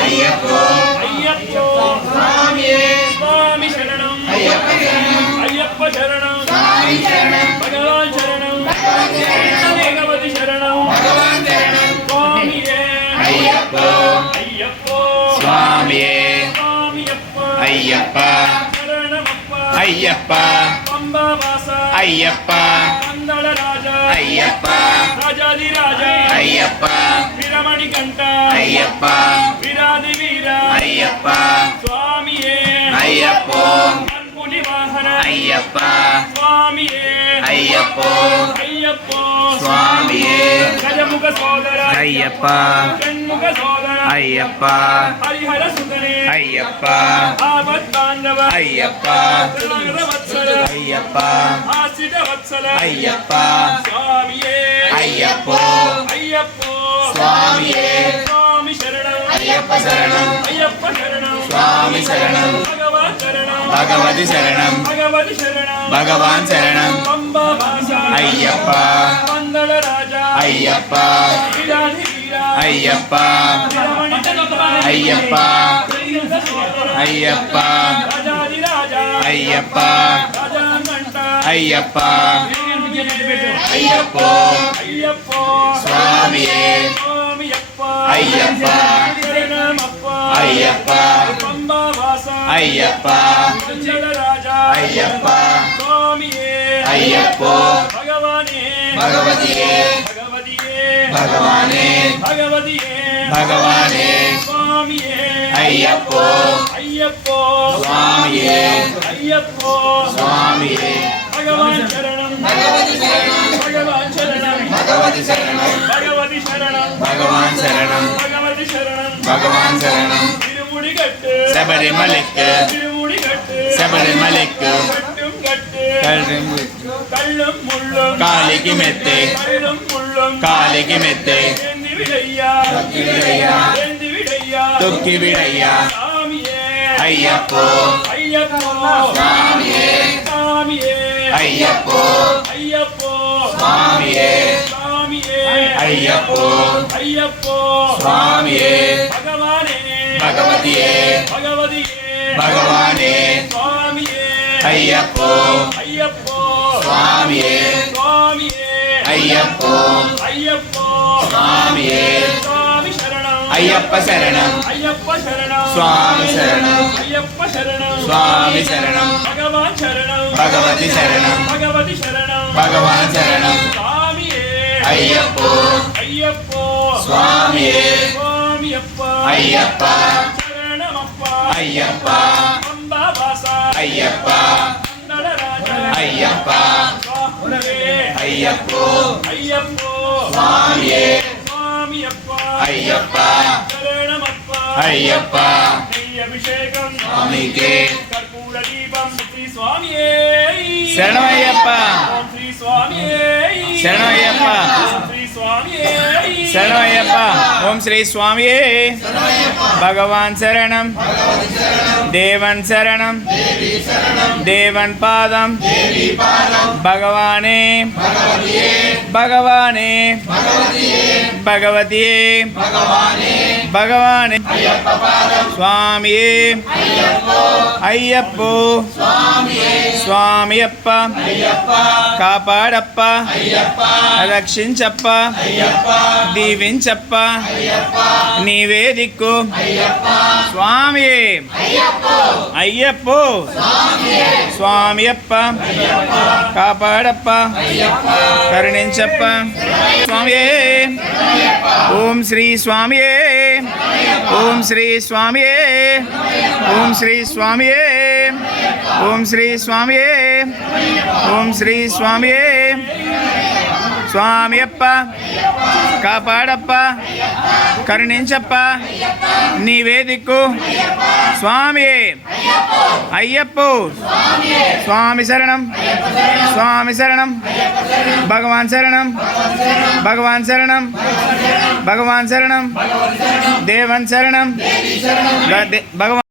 అయ్యప్పో స్వామి శరణం అయ్యప్ప శరణం భగవాన్ శరణం భగవతి శరణం స్వామియే అయ్యప్పో స్వామియే అయ్యప్ప అయ్యప్ప పంబావాస అయ్యప్ప అందల రాజా అయ్యప్ప రాజాది రాజా అయ్యప్ప వీరమణి కంట అయ్యప్ప వీరాది వీర అయ్యప్ప స్వామియే అయ్యప్పో పులి వాహన అయ్యప్ప స్వామియే అయ్యప్పో అయ్యప్పో స్వామియే గజముఖ సోదర అయ్యప్ప షణ్ముఖ సోదర అయ్యప్ప హరిహర సుతనే అయ్యప్ప ఆపద్ బాంధవ అయ్యప్ప శరణాగత వత్సల అయ్యప్ప ఆశ్రిత వత్సల అయ్యప్ప స్వామియే అయ్యప్పో అయ్యప్పో స్వామియే స్వామి శరణం అయ్యప్ప శరణం అయ్యప్ప శరణం స్వామి శరణం భగవాన్ శరణం భగవతి శరణం భగవతి శరణం భగవాన్ శరణం పంబావాస అయ్యప్ప వందల రాజా అయ్యప్ప వీరాధి వీర అయ్యప్ప వీరమణి కంట అయ్యప్ప వీర సోదర అయ్యప్ప రాజాది రాజా అయ్యప్ప రాజా కంట అయ్యప్ప అయ్యప్పో అయ్యప్పో స్వామియే స్వామియప్ప అయ్యప్ప శరణమప్ప అయ్యప్ప పంబావాస అయ్యప్ప వందల రాజా అయ్యప్ప స్వామియే అయ్యప్పో భగవానే భగవతియే భగవతియే భగవానే భగవతియే భగవానే స్వామియే అయ్యప్పో అయ్యప్పో స్వామియే అయ్యప్పో స్వామియే భగవాన్ శరణం భగవతి శరణం భగవాన్ శరణం భగవతి శరణం భగవతి శరణం భగవాన్ శరణం భగవతి శరణం భగవాన్ శరణం తిరుముడి గట్టు శబరిమలెక్కు తిరుముడి గట్టు శబరిమలెక్కు கட்டும் கட்டு కళ్ళెం கள்ளும் முள்ளும் కాలికి మెత్తే கள்ளும் முள்ளும் కాలికి మెత్తే ஏந்தி விடையா ஏந்தி விடையா తొక్కి విడయ్యా சாமியே అయ్యప్పో ஐயப்போ స్వామియే சாமியே అయ్యప్పో ஐயப்போ స్వామియే சாமியே అయ్యప్పో ஐயப்போ స్వామియే భగవానే భగవతియే భగవతియే భగవానే స్వామియే అయ్యప్పో అయ్యప్పో స్వామియే స్వామియే అయ్యప్పో అయ్యప్పో స్వామియే స్వామి శరణం అయ్యప్ప శరణం అయ్యప్ప శరణం స్వామి శరణం అయ్యప్ప శరణం స్వామి శరణం భగవాన్ శరణం భగవతి శరణం భగవతి శరణం భగవాన్ శరణం స్వామియే అయ్యప్పో అయ్యప్పో స్వామియే స్వామియప్ప అయ్యప్ప శరణమప్ప అయ్యప్ప పంబావాస అయ్యప్ప నడరాజ అయ్యప్ప స్వామియే అయ్యప్పో అయ్యప్పో స్వామియే స్వామియప్ప అయ్యప్ప శరణమప్ప అయ్యప్ప నెయ్యి అభిషేకం స్వామికే కర్పూర దీపం శ్రీ స్వామియే శరణమయ్యప్ప ఓం శ్రీ స్వామియే శరణమయ్యప్ప శ్రీ స్వామియే శరణమయ్యప్ప ఓం శ్రీ స్వామియే భగవాన్ శరణం దేవన్ శరణం దేవన్ పాదం భగవానే భగవానే భగవతియే భగవానే స్వామియే అయ్యప్పో స్వామియప్ప కాపాడప్ప రక్షించప్ప దీవించప్ప నీవే దిక్కు స్వామియే అయ్యప్పో స్వామియప్ప కాపాడప్ప కరుణించప్ప స్వామియే ఓం శ్రీ స్వామియే ఓం శ్రీ స్వామియే ఓం శ్రీ స్వామియే ఓం శ్రీ స్వామియే ఓం శ్రీ స్వామియే స్వామియప్ప కాపాడప్ప కరుణించప్ప నీవే దిక్కు స్వామియే అయ్యప్పో స్వామి శరణం స్వామి శరణం భగవాన్ శరణం భగవాన్ శరణం భగవాన్ శరణం దేవన్ శరణం భగవాన్